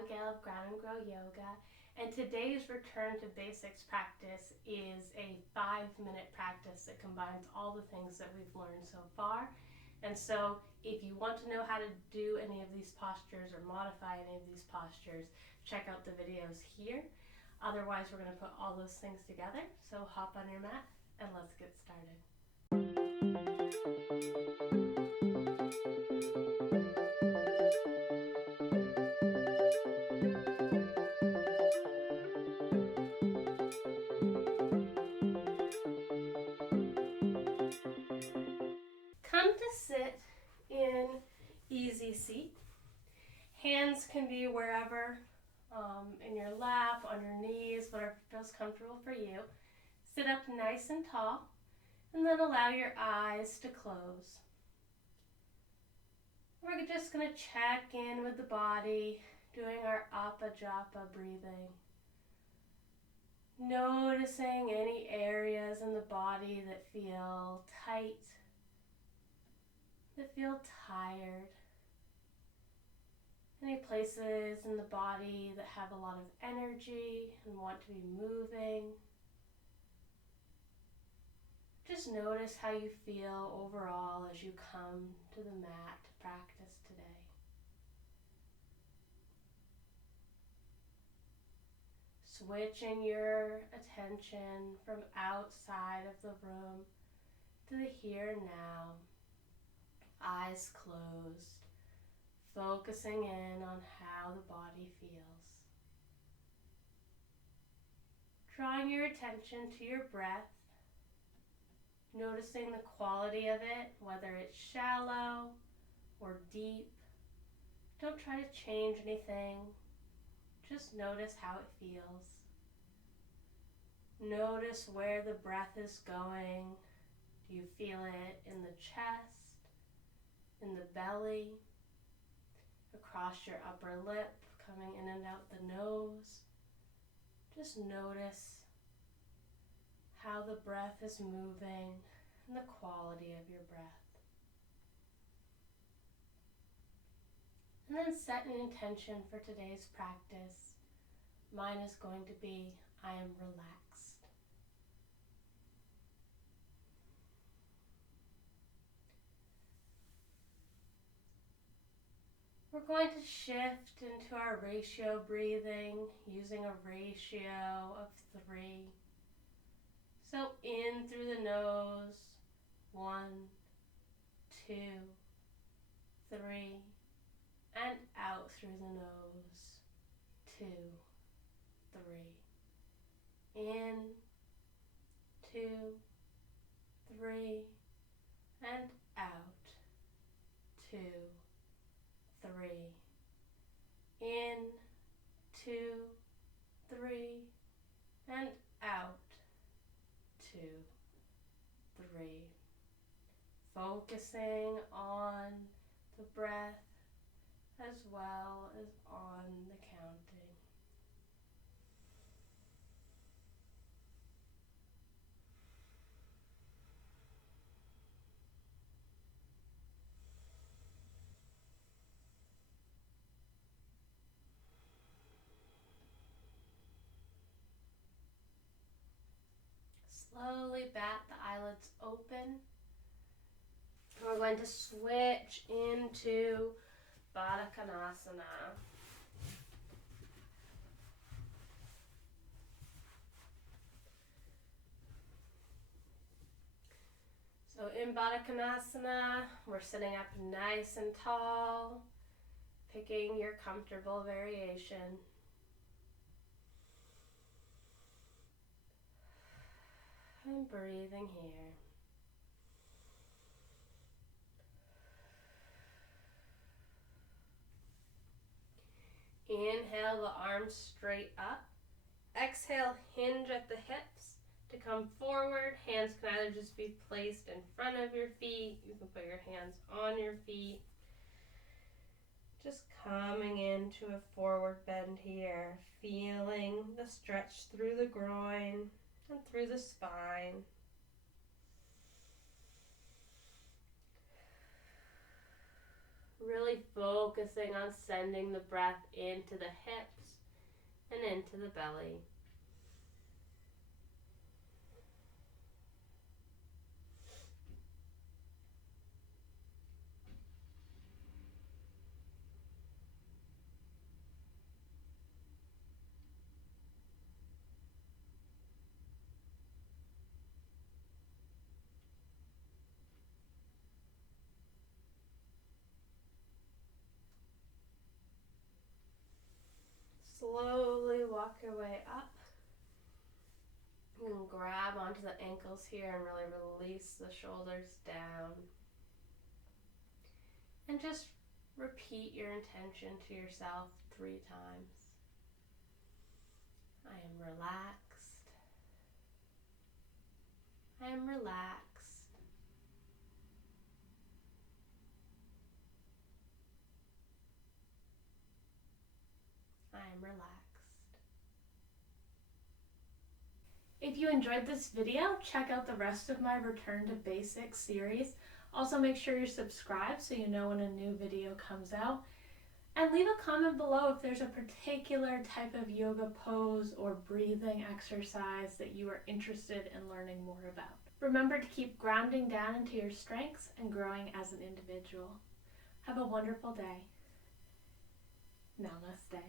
Abigail of Ground and Grow Yoga, and today's Return to Basics practice is a 5-minute practice that combines all the things that we've learned so far. And so if you want to know how to do any of these postures or modify any of these postures, check out the videos here. Otherwise, we're going to put all those things together. So hop on your mat and let's get started. Come to sit in easy seat. Hands can be wherever, in your lap, on your knees, whatever feels comfortable for you. Sit up nice and tall, and then allow your eyes to close. We're just going to check in with the body, doing our Apa Japa breathing. Noticing any areas in the body that feel tight, that feel tired. Any places in the body that have a lot of energy and want to be moving. Just notice how you feel overall as you come to the mat to practice today. Switching your attention from outside of the room to the here and now. Eyes closed, focusing in on how the body feels. Drawing your attention to your breath, noticing the quality of it, whether it's shallow or deep. Don't try to change anything, just notice how it feels. Notice where the breath is going. Do you feel it in the chest, in the belly, across your upper lip, coming in and out the nose? Just notice how the breath is moving and the quality of your breath. And then set an intention for today's practice. Mine is going to be, I am relaxed. We're going to shift into our ratio breathing using a ratio of 3. So in through the nose, 1, 2, 3, and out through the nose, 2, 3. In, 2, 3, and out, 2, 3. In, 2, 3, and out, 2, 3. Focusing on the breath as well as on the counting. Slowly bat the eyelids open. We're going to switch into Badakamasana. So in Badakamasana, we're sitting up nice and tall, picking your comfortable variation. And breathing here. Inhale the arms straight up. Exhale, hinge at the hips to come forward. Hands can either just be placed in front of your feet. You can put your hands on your feet. Just coming into a forward bend here. Feeling the stretch through the groin and through the spine. Really focusing on sending the breath into the hips and into the belly. Slowly walk your way up. You can grab onto the ankles here and really release the shoulders down. And just repeat your intention to yourself 3 times. I am relaxed. I am relaxed. I am relaxed. If you enjoyed this video, check out the rest of my Return to Basics series. Also make sure you're subscribed so you know when a new video comes out. And leave a comment below if there's a particular type of yoga pose or breathing exercise that you are interested in learning more about. Remember to keep grounding down into your strengths and growing as an individual. Have a wonderful day. Namaste.